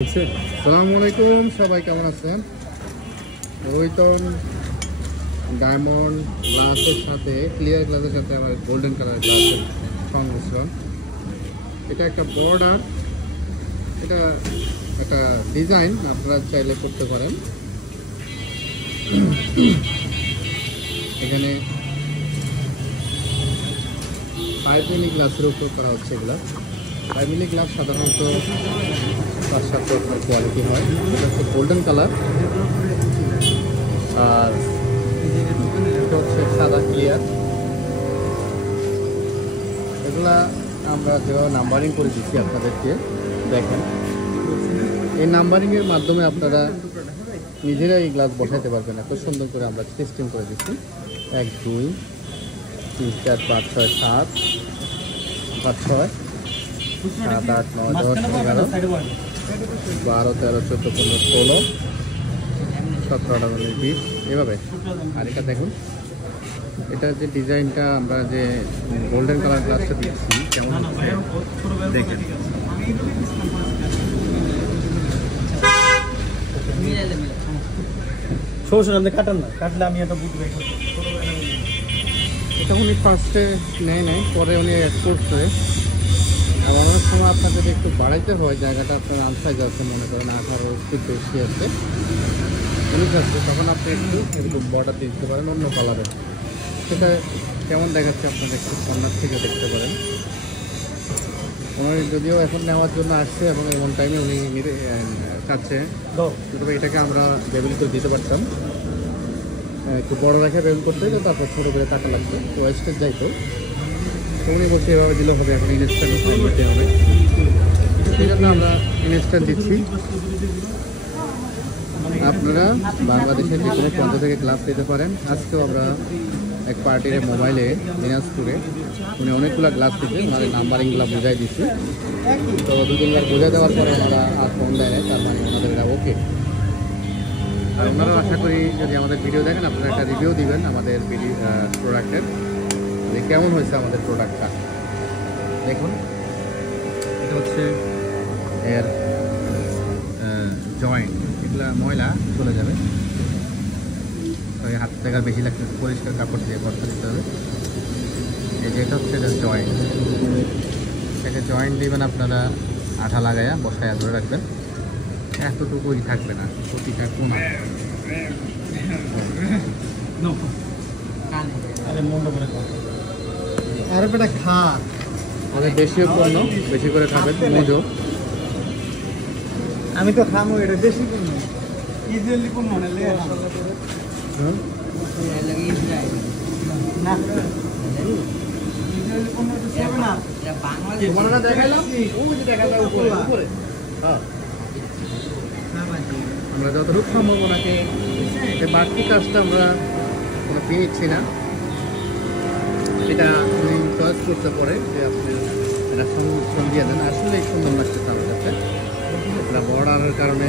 আসসালামু আলাইকুম, সবাই কেমন আছেন? রোহিতন ডায়মন্ড গ্লাসের সাথে ক্লিয়ার গ্লাসের সাথে আমার গোল্ডেন কালার গ্লাসের সংমিশ্রণ। এটা একটা বর্ডার, এটা একটা ডিজাইন আপনারা চাইলে করতে পারেন। এখানে 5 মিলি গ্লাসের উপর করা হচ্ছে। এগুলা 5 মিলি গ্লাস সাধারণত 5-7 রকমের কোয়ালিটি হয়। এটা হচ্ছে গোল্ডেন কালার, আর এটা হচ্ছে সাদা ক্লিয়ার। এগুলা আমরা যেভাবে নাম্বারিং করে দিচ্ছি আপনাদেরকে দেখেন, এই নাম্বারিংয়ের মাধ্যমে আপনারা নিজেরা এই গ্লাস বসাইতে পারবেন। এত সুন্দর করে আমরা সিস্টেম করে দিচ্ছি। 1 2 3 4 5 6 7 5 6 7 8 9 10 11 12 13 14 15 16 17 18 19 20 এভাবে। আর এটা দেখুন, এটার যে ডিজাইনটা আমরা যে গোল্ডেন কালার গ্লাসটা দিচ্ছি কেমন দেখেন। কাটান না, কাটলে আমি এটা বুঝবো। এটা উনি ফার্স্টে নেয় নাই, পরে উনি অ্যাড করছে। এবং অনেক সময় আপনার যদি একটু বাড়াইতে হয়, জায়গাটা আপনার আনসাইজ আছে, মনে করেন 18 একটু বেশি আছে, 19 আছে, তখন আপনি একটু এরকম বর্ডার দিতে পারেন অন্য কালারের। সেটা কেমন দেখাচ্ছে আপনারা একটু সামনের থেকে দেখতে পারেন। ওনার যদিও এখন নেওয়ার জন্য আসছে এবং এমন টাইমে উনি চাচ্ছে, তবে এটাকে আমরা বেবিল করে দিতে পারতাম। একটু বড় রেখে বেবিল করতে হতো, তারপর ছোটো করে টাকা লাগতো, তো ওয়েস্টেজ যাইতো। উনি বলছে এভাবে দিলে হবে, এখন ইনস্ট্যান্ট দিতে হবে। সেই জন্য আমরা ইনস্ট্যান্ট দিচ্ছি। আপনারা বাংলাদেশের যে কোনো প্রান্ত থেকে ক্লাস নিতে পারেন। আজকেও আমরা এক পার্টির মোবাইলে দিনাজপুরে উনি অনেকগুলো গ্লাস দিচ্ছে, ওনাদের নাম্বারিংগুলো বোঝাই দিচ্ছি। তো 2-3বার বোঝাই দেওয়ার পরে ওনারা আর ফোন দেয়, তার মানে ওনাদের এটা ওকে। আর ওনারাও আশা করি যদি আমাদের ভিডিও দেখেন আপনারা একটা রিভিউ দিবেন আমাদের প্রোডাক্টের, যে কেমন হয়েছে আমাদের প্রোডাক্টটা। দেখুন, এটা হচ্ছে এর জয়েন্ট, এগুলা ময়লা চলে যাবে। হাত জায়গা বেশি লাগছে, পরিষ্কার কাপড় দিয়ে ভরসা দিতে হবে। এই যে এটা হচ্ছে এটা জয়েন্ট, এটাকে জয়েন্ট দিবেন আপনারা, আঠা লাগাইয়া বসায়া ধরে রাখবেন। এতটুকুই থাকবে না, প্রতিটা কোনা। আরে বেটা খা, আমাদের বেশিও পণ্য বেশি করে খাবেন। মজো আমি তো খামো, এটা বেশি কোন ইজিলি কোন মনে লে না ইজিলি কোন তো সব না বাংলাদেশ মনে দেখাইলাম, ও যে দেখাইলাম উপরে উপরে। হ্যাঁ, আমরা যতটুকু সম্ভব ওনাকে বাড়তি কাজটা আমরা কোনো ফি নিচ্ছি না। এটা উনি চয়েস করতে পারে যে আপনি এটা সংমিশ্রণ দিয়ে দেন। আসলেই সুন্দর লাগছে আমার কাছে। এটা বর্ডারের কারণে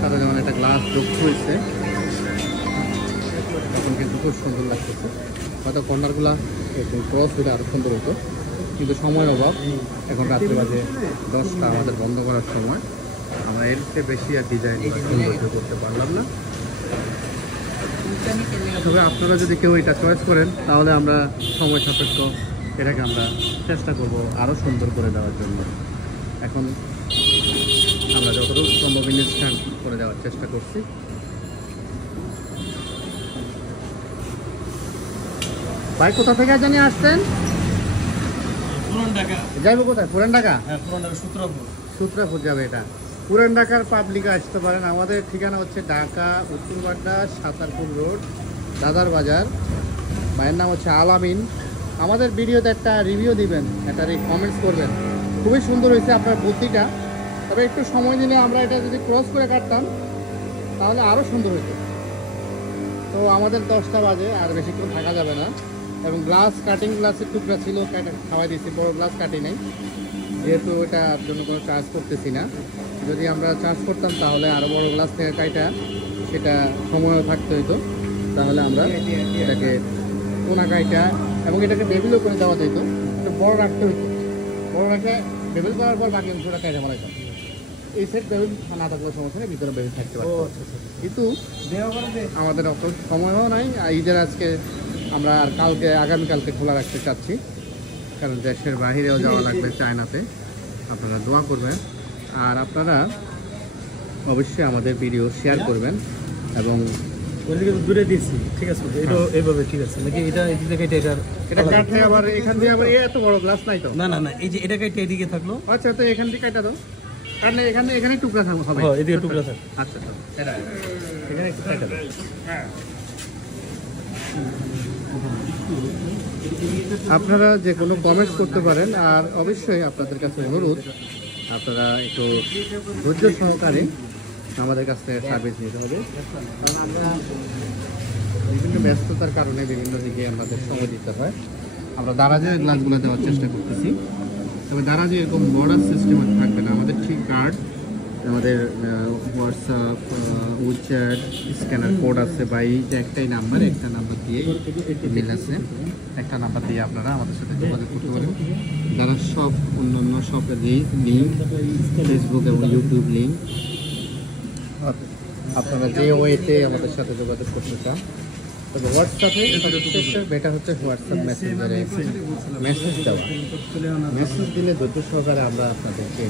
সাথে যেমন একটা গ্লাস যোগ হয়েছে, তখন কিন্তু খুব সুন্দর লাগতেছে। হয়তো কর্নারগুলো একটু ক্রস হলে আরও সুন্দর হতো, কিন্তু সময় অভাব। এখন রাত্রে বাজে 10টা, আমাদের বন্ধ করার সময়। আমরা এর চেয়ে বেশি আর ডিজাইন সৌন্দর্য করতে পারলাম না। তবে আপনারা যদি কেউ এটা চয়েস করেন, তাহলে আমরা সময় সাপেক্ষ এটাকে আমরা চেষ্টা করব আরও সুন্দর করে দেওয়ার জন্য। এখন আমরা যতটুকু সম্ভব ইনস্ট্যান্ট করে দেওয়ার চেষ্টা করছি। ভাই কোথা থেকে জানি আসছেন? পুরান ঢাকা যাইব কোথায়? পুরান ঢাকা? হ্যাঁ, পুরান ঢাকা সূত্রপুর। সূত্রপুর যাবে এটা। পুরান ঢাকার পাবলিকে আসতে পারেন। আমাদের ঠিকানা হচ্ছে ঢাকা উত্তরবাড্ডা সাতারপুর রোড, দাদার বাজার। ভাইয়ের নাম হচ্ছে আলামিন। আমাদের ভিডিওতে একটা রিভিউ দিবেন, একটা কমেন্টস করবেন। খুবই সুন্দর হয়েছে আপনার বুদ্ধিটা। তবে একটু সময় দিলে আমরা এটা যদি ক্রস করে কাটতাম তাহলে আরও সুন্দর হতো। তো আমাদের 10টা বাজে, আর বেশিক্ষণ থাকা যাবে না। এবং গ্লাস কাটিং, গ্লাসের টুকরা ছিল, খাওয়াই দিয়েছি। বড় গ্লাস কাটি নাই, যেহেতু এটার জন্য কোনো চার্জ করতেছি না। যদি আমরা চার্জ করতাম তাহলে আরও বড় গ্লাস থেকে কাইটা সেটা সময়ও থাকতে হইতো। তাহলে আমরা এটাকে কোনা কাইটা এবং এটাকে বেবিলও করে দেওয়া যেত। একটু বড় রাখতে হইতো, বড় রাখে বেবিল করার পর বাকি অংশটা কাইটা মারা যেত। এই সাইড বেলুন না থাকলে সমস্যা নেই, ভিতরে বেলুন থাকতে পারে। কিন্তু আমাদের অত সময়ও নাই, আর ঈদের আজকে আমরা আর আগামীকালকে খোলা রাখতে চাচ্ছি, কারণ দেশের বাহিরেও যাওয়া লাগবে চায়নাতে। আপনারা দোয়া করবেন, আর আপনারা অবশ্যই আমাদের ভিডিও শেয়ার করবেন এবং দূরে দিয়েছি, ঠিক আছে? এটা এইভাবে ঠিক আছে নাকি? এটা এই দিকে এটা কাটলে আবার এখান দিয়ে আবার এত বড় গ্লাস নাই তো। না না না, এই যে এটা কেটে এদিকে থাকলো। আচ্ছা, তো এখান থেকে কাটা দাও, কাটলে এখানে টুকরা হবে। হ্যাঁ, এদিকে টুকরা থাকে। আচ্ছা, এটা এখানে একটু কাটা দাও। আপনারা যে কোনো কমেন্টস করতে পারেন, আর অবশ্যই আপনাদের কাছে অনুরোধ, আপনারা একটু ধৈর্য সহকারে আমাদের কাছ থেকে সার্ভিস নিতে হবে, কারণ আমরা বিভিন্ন ব্যস্ততার কারণে বিভিন্ন দিকে আমাদের সময় দিতে হয়। আমরা দারাজের গ্লাসগুলো দেওয়ার চেষ্টা করতেছি, তবে দারাজে এরকম বর্ডার সিস্টেম থাকবে না। আমাদের ঠিক কার্ড, আমাদের হোয়াটসঅ্যাপ, উইচ্যাট, স্ক্যানার কোড আছে, বা এই যে একটা নাম্বার দিয়ে মিল আছে, একটা নাম্বার দিয়ে আপনারা আমাদের সাথে যোগাযোগ করতে পারেন। যারা সব অন্য শপের লিঙ্ক, ফেসবুক এবং ইউটিউব লিঙ্ক, আপনারা যে ওয়েতে আমাদের সাথে যোগাযোগ করতে চান, তবে হোয়াটসঅ্যাপে বেটার হচ্ছে হোয়াটসঅ্যাপ মেসেঞ্জারে মেসেজ দেওয়া। মেসেজ দিলে ধৈর্য সহকারে আমরা আপনাদেরকে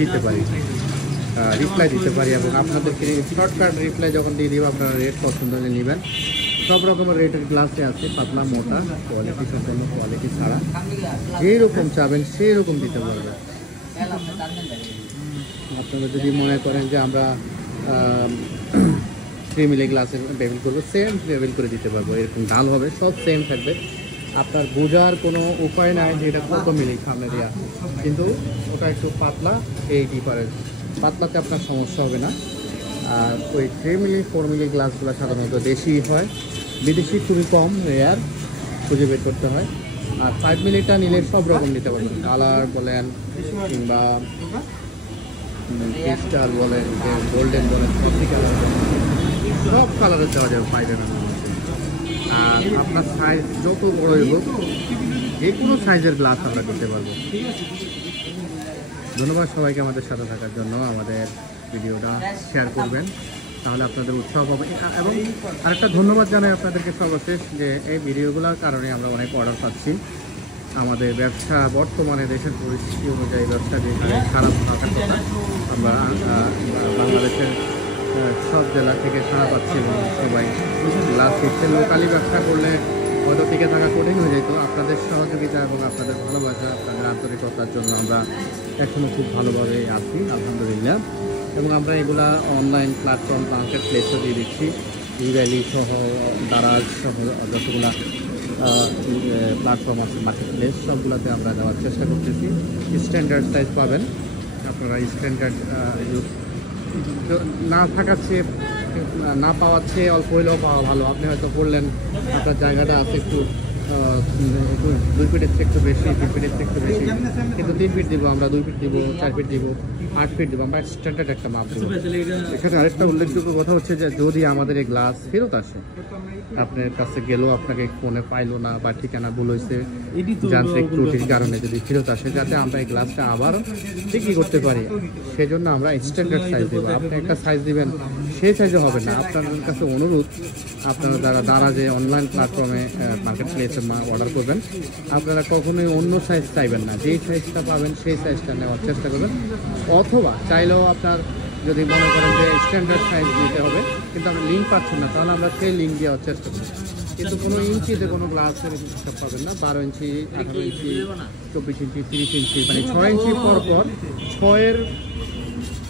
দিতে পারি, রিপ্লাই দিতে পারি, এবং আপনাদেরকে শর্টকাট রিপ্লাই যখন দিয়ে দিব, আপনারা রেট পছন্দ হলে নেবেন। সব রকমের রেটের গ্লাসে আছে, পাতলা, মোটা, কোয়ালিটি সম্পন্ন, কোয়ালিটি ছাড়া, যেরকম চাবেন সেই রকম দিতে পারবেন। আপনারা যদি মনে করেন যে আমরা 3 মিলি গ্লাসের বেবিল করবো, সেম বেবিল করে দিতে পারবো, এরকম ডাল হবে, সব সেম থাকবে। আপনার বোঝার কোনো উপায় নাই যে এটা কত মিলি সামনে দেওয়া, কিন্তু ওটা একটু পাতলা, এই ডিফারেন্স। পাতলাতে আপনার সমস্যা হবে না। আর ওই 3 মিলি 4 মিলি গ্লাসগুলো সাধারণত দেশি হয়, বিদেশি খুবই কম, রেয়ার খুঁজে বের করতে হয়। আর 5 মিলিটা নিলে সব রকম নিতে পারবেন, কালার বলেন কিংবা ক্রিস্টাল বলেন, গোল্ডেন বলেন, সব কালারের দেওয়া যাবে 5 এর। আর আপনার সাইজ যত বড়ই হোক, যে কোনো সাইজের গ্লাস আমরা করতে পারবো। ধন্যবাদ সবাইকে আমাদের সাথে থাকার জন্য। আমাদের ভিডিওটা শেয়ার করবেন, তাহলে আপনাদের উৎসাহ পাবে। এবং আরেকটা ধন্যবাদ জানাই আপনাদেরকে সর্বশেষ, যে এই ভিডিওগুলোর কারণে আমরা অনেক অর্ডার পাচ্ছি। আমাদের ব্যবসা বর্তমানে দেশের পরিস্থিতি অনুযায়ী ব্যবসা যেখানে খারাপ থাকার কথা, আমরা বাংলাদেশের সব জেলা থেকে সাড়া পাচ্ছি, এবং সবাই গ্লাস কিনছে। লোকালি ব্যবসা করলে হয়তো টিকে থাকা কঠিন হয়ে যেত। আপনাদের সহযোগিতা এবং আপনাদের ভালোবাসা, আপনাদের আন্তরিকতার জন্য আমরা এখনও খুব ভালোভাবে আছি, আলহামদুলিল্লাহ। এবং আমরা এগুলা অনলাইন প্ল্যাটফর্ম, মার্কেট প্লেসও দিয়ে দিচ্ছি, ইভ্যালি সহ, দারাজ সহ যতগুলা প্ল্যাটফর্ম আছে, মার্কেট প্লেস, সবগুলোতে আমরা দেওয়ার চেষ্টা করতেছি। স্ট্যান্ডার্ড সাইজ পাবেন আপনারা, স্ট্যান্ডার্ড না থাকার চেয়ে, না পাওয়ার চেয়ে অল্প হলেও পাওয়া ভালো। আপনি হয়তো বললেন আপনার জায়গাটা আছে একটু 2 ফিটের থেকে একটু বেশি, 3 ফিটের থেকে একটু বেশি, কিন্তু 3 ফিট দিব আমরা, 2 ফিট দিব, 4 ফিট দিব, 8 ফিট দিব, আমরা স্ট্যান্ডার্ড একটা মাপ দেবো। এখানে আরেকটা উল্লেখযোগ্য কথা হচ্ছে যে যদি আমাদের এই গ্লাস ফেরত আসে, আপনার কাছে গেলেও আপনাকে ফোনে পাইলো না, বা ঠিকানা ভুল হয়েছে, যান্ত্রিক ত্রুটির কারণে যদি ফেরত আসে, যাতে আমরা এই গ্লাসটা আবার বিক্রি করতে পারি, সেজন্য আমরা স্ট্যান্ডার্ড সাইজ দেবো। আপনি একটা সাইজ দিবেন, সেই সাইজে হবে না। আপনাদের কাছে অনুরোধ, আপনারা দারাজে অনলাইন প্ল্যাটফর্মে, মার্কেট প্লেসে অর্ডার করবেন, আপনারা কখনোই অন্য সাইজ চাইবেন না। যেই সাইজটা পাবেন সেই সাইজটা নেওয়ার চেষ্টা করবেন, অথবা চাইলেও আপনার যদি মনে করেন যে স্ট্যান্ডার্ড সাইজ নিতে হবে, কিন্তু আপনি লিঙ্ক পাচ্ছেন না, তাহলে আমরা সেই লিঙ্ক দেওয়ার চেষ্টা করি। কিন্তু কোনো ইঞ্চিতে কোনো গ্লাসের হিসাব পাবেন না। 12 ইঞ্চি, 18 ইঞ্চি, 24 ইঞ্চি, 30 ইঞ্চি, মানে 6 ইঞ্চি পর 6-এর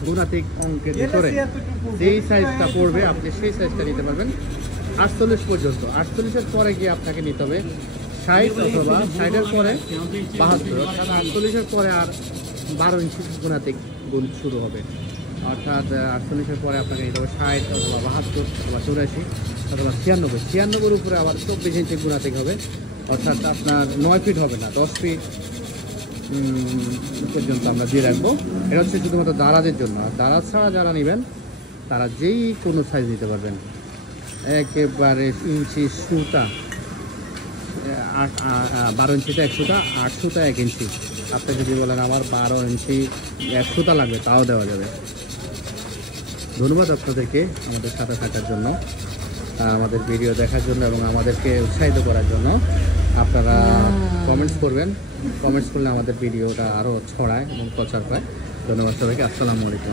গুণাতিক অঙ্কের ভিতরে যেই সাইজটা পড়বে, আপনি সেই সাইজটা নিতে পারবেন 48 পর্যন্ত। 48-এর পরে গিয়ে আপনাকে নিতে হবে 60, অথবা 60-এর পরে 72, অর্থাৎ 48-এর পরে আর 12 ইঞ্চি গুণাতিক গুণ শুরু হবে। অর্থাৎ 48-এর পরে আপনাকে নিতে হবে 60, অথবা 72, অথবা 84, অথবা 96। 96-এর উপরে আবার 24 ইঞ্চি গুণাতিক হবে, অর্থাৎ আপনার 9 ফিট হবে না, 10 ফিট পর্যন্ত আমরা দিয়ে রাখবো। এটা হচ্ছে শুধুমাত্র দারাজের জন্য। আর দারাজ ছাড়া যারা নেবেন, তারা যেই কোনো সাইজ নিতে পারবেন। একেবারে ইঞ্চি সুতা 12 ইঞ্চিতে 1 সুতা, 8 সুতা 1 ইঞ্চি, আপনি যদি বলেন আমার 12 ইঞ্চি 1 সুতা লাগবে তাও দেওয়া যাবে। ধন্যবাদ আপনাদেরকে আমাদের সাথে থাকার জন্য, আমাদের ভিডিও দেখার জন্য এবং আমাদেরকে উৎসাহিত করার জন্য। আপনারা কমেন্টস করবেন, কমেন্টস করলে আমাদের ভিডিওটা আরও ছড়ায় এবং প্রচার পায়। ধন্যবাদ সবাইকে। আসসালামু আলাইকুম।